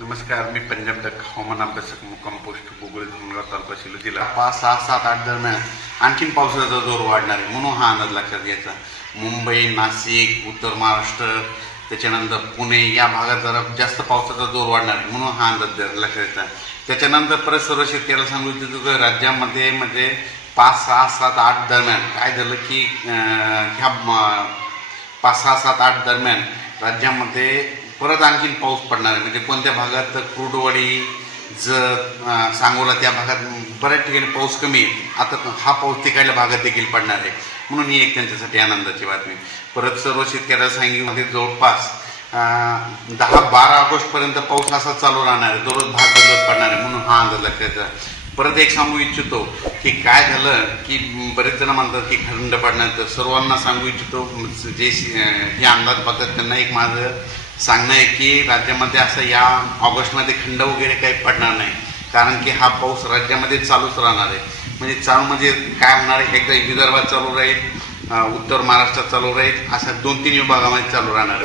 नमस्कार मी पंजाब डक हवामान हो, अभ्यासक मुक्काम पोस्ट गुगल धुमगाव तालुका शिलो जिल्हा पाच सहा सात आठ दरम्यान. आणखीन पावसाचा जोर वाढणार आहे म्हणून हा अंदाज लक्षात घ्यायचा. मुंबई नाशिक उत्तर महाराष्ट्र त्याच्यानंतर पुणे या भागात जरा जास्त पावसाचा जोर वाढणार आहे म्हणून हा अंदाज द्या- लक्षात घ्यायचा. त्याच्यानंतर परत सर्व शेतकऱ्याला सांगू इच्छितो की राज्यामध्ये म्हणजे पाच सहा सात आठ दरम्यान काय झालं की ह्या म- पाच सहा सात आठ दरम्यान राज्यामध्ये परत आणखीन पाऊस पडणार आहे. म्हणजे कोणत्या भागात क्रुडवाडी ज सांगोला त्या भागात बऱ्याच ठिकाणी पाऊस कमी आहे. आता हा पाऊस तिकडल्या भागात देखील पडणार आहे. म्हणून ही एक त्यांच्यासाठी आनंदाची बातमी. परत सर्व शेतकऱ्याला सांगलीमध्ये जवळपास दहा बारा ऑगस्टपर्यंत पाऊस असा चालू राहणार आहे. दररोज भाग बदलत पडणार आहे. म्हणून हा अंदाज लक्षात परत एक सांगू इच्छितो की काय झालं की बरेच जण म्हणतात की खंड पडणार. तर सर्वांना सांगू इच्छितो. जे हे अंदाज बघतात त्यांना एक माझं सांगणं आहे की राज्यामध्ये असं या ऑगस्टमध्ये खंड वगैरे काही पडणार नाही. कारण की हा पाऊस राज्यामध्ये चालूच राहणार आहे. म्हणजे चालू म्हणजे काय होणार आहे? एकदा विदर्भात चालू राहील उत्तर महाराष्ट्रात चालू राहील अशा दोन तीन विभागामध्ये चालू राहणार आहे.